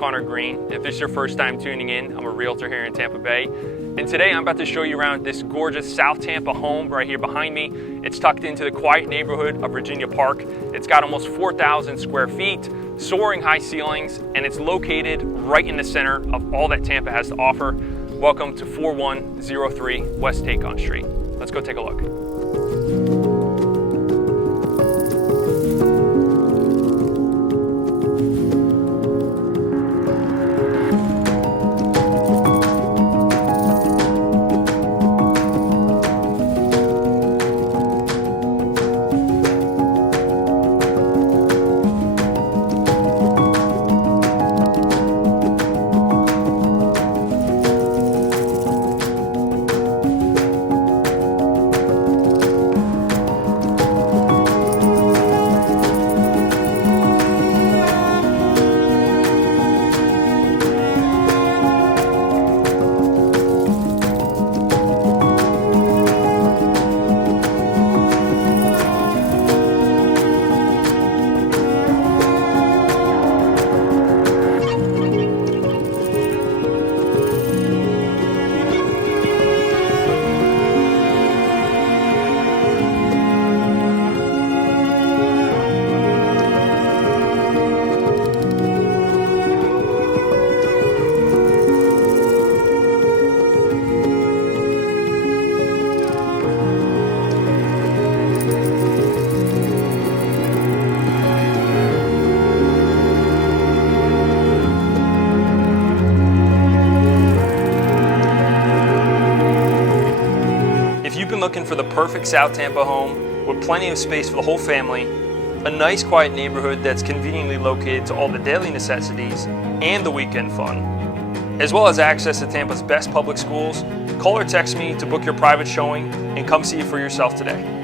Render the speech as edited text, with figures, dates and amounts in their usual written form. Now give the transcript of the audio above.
Connor Green. If this is your first time tuning in, I'm a realtor here in Tampa Bay. And today I'm about to show you around this gorgeous South Tampa home right here behind me. It's tucked into the quiet neighborhood of Virginia Park. It's got almost 4,000 square feet, soaring high ceilings, and it's located right in the center of all that Tampa has to offer. Welcome to 4103 West Tacon Street. Let's go take a look. Looking for the perfect South Tampa home with plenty of space for the whole family, a nice quiet neighborhood that's conveniently located to all the daily necessities and the weekend fun, as well as access to Tampa's best public schools, call or text me to book your private showing and come see it for yourself today.